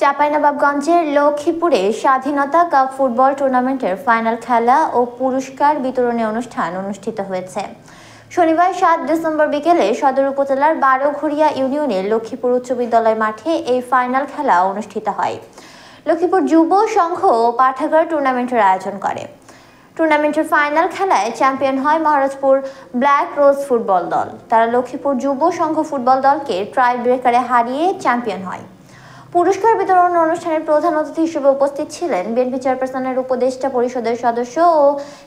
চাঁপাইনবাবগঞ্জের লক্ষ্মীপুরে স্বাধীনতা কাপ ফুটবল টুর্নামেন্টের ফাইনাল খেলা ও পুরস্কার বিতরণী অনুষ্ঠান অনুষ্ঠিত হয়েছে। শনিবার ৭ ডিসেম্বর বিকেলে সদর উপজেলার বারোঘড়িয়া ইউনিয়নের লক্ষ্মীপুর উচ্চ বিদ্যালয় মাঠে এই ফাইনাল খেলা অনুষ্ঠিত হয়। লক্ষ্মীপুর যুব সংঘ ও পাঠাগার টুর্নামেন্টের আয়োজন করে। টুর্নামেন্টের ফাইনাল খেলায় চ্যাম্পিয়ন হয় মহারাজপুর ব্ল্যাক রোজ ফুটবল দল। তারা লক্ষ্মীপুর যুব সংঘ ফুটবল দলকে ট্রাই ব্রেকারে হারিয়ে চ্যাম্পিয়ন হয়। পুরস্কার বিতরণ অনুষ্ঠানের প্রধান অতিথি হিসেবে উপস্থিত ছিলেন বিএনপি চেয়ারপারসনের উপদেষ্টা পরিষদের সদস্য ও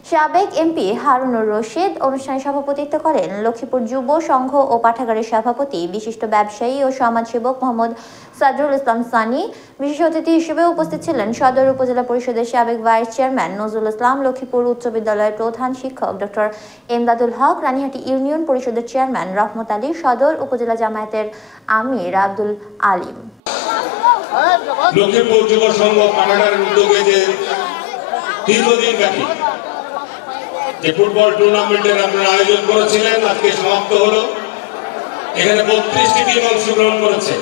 সাবেক এমপি হারুনুর রশিদ। অনুষ্ঠানে সভাপতিত্ব করেন লক্ষ্মীপুর যুব সংঘ ও পাঠাগারের সভাপতি বিশিষ্ট ব্যবসায়ী ও সমাজসেবক মোহাম্মদ সাদরুল ইসলাম সানি। বিশেষ অতিথি হিসেবে উপস্থিত ছিলেন সদর উপজেলা পরিষদের সাবেক ভাইস চেয়ারম্যান নজরুল ইসলাম, লক্ষ্মীপুর উচ্চ বিদ্যালয়ের প্রধান শিক্ষক ডক্টর এমদাদুল হক, রানীহাটি ইউনিয়ন পরিষদের চেয়ারম্যান রহমত আলী, সদর উপজেলা জামায়াতের আমির আব্দুল আলিম। লক্ষ্মীপুর যুব সংঘ পাঠাগারের উদ্যোগে যে দীর্ঘদিন ব্যাপী যে ফুটবল টুর্নামেন্টের আপনারা আয়োজন করেছিলেন আজকে সমাপ্ত হলো। এখানে 32টি টিম অংশগ্রহণ করেছে।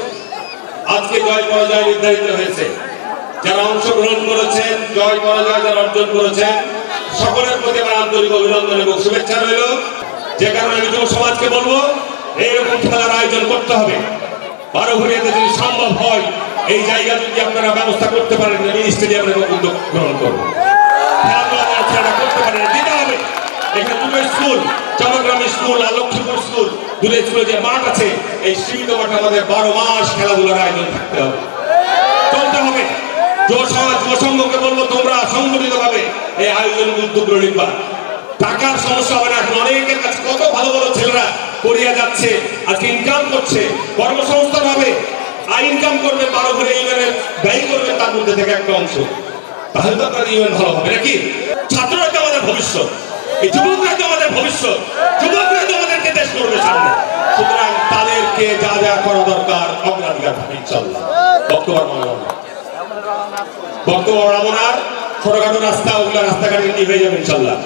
আজকে জয় পরাজয় নির্ধারিত হয়েছে। যারা অংশগ্রহণ করেছেন, জয় পরাজয় যারা অর্জন করেছেন, সকলের প্রতি আমার আন্তরিক অভিনন্দন এবং শুভেচ্ছা রইল। যে কারণে আমি যুব সমাজকে বলবো, এইরকম খেলার আয়োজন করতে হবে। বারোঘড়িয়াতে যদি সম্ভব হয়, এই জায়গা যদি আপনারা ব্যবস্থা করতে পারেন, আমি স্টেডিয়ামের উদ্যোগ গ্রহণ করবো। খেলাধুলা করতে পারেন, দিতে হবে। এখানে দুটো স্কুল, চট্টগ্রাম স্কুল আর লক্ষ্মীপুর স্কুল, দুটো স্কুলে যে মাঠ আছে, এই সীমিত মাঠে আমাদের 12 মাস খেলাধুলার আয়োজন থাকতে হবে, চলতে হবে। যুব সমাজ, যুব সংঘকে বলবো, তোমরা সংগঠিত ভাবে এই আয়োজন উদ্যোগ নিবা। টাকার সমস্যা হবে না। এখন অনেকের কাছে কত ভালো ভালো ছেলেরা কোরিয়া যাচ্ছে, আজকে ইনকাম করছে, কর্মসংস্থান হবে, ইনকাম করবে, বারোঘড়িয়া ইউনিয়নের ব্যয় করবে, তার মধ্যে থেকে একটা অংশ। তাহলে তো আপনার ইউনিয়ন ভালো হবে নাকি? ছাত্ররা তো আমাদের ভবিষ্যৎ, এই যুবকরা তো আমাদের ভবিষ্যৎ, যুবকরা তো আমাদেরকে দেশ করবে সামনে। সুতরাং তাদেরকে যা যা করা দরকার অগ্রাধিকার হবে ইনশাআল্লাহ। বক্তব্য রাবণার ছোটখাটো রাস্তা, ওগুলো রাস্তাঘাটে হয়ে যাবে ইনশাআল্লাহ।